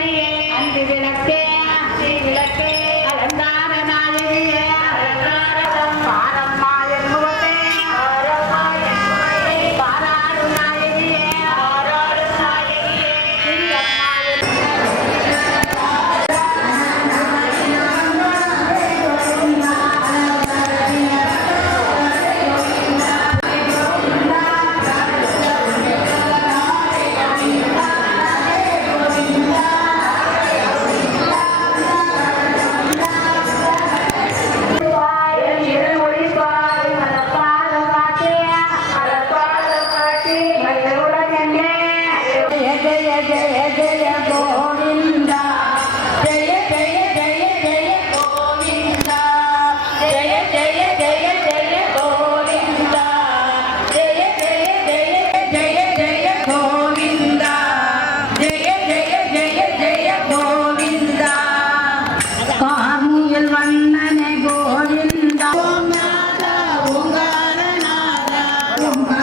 அன்பு விளக்கே விளக்கே. Gracias.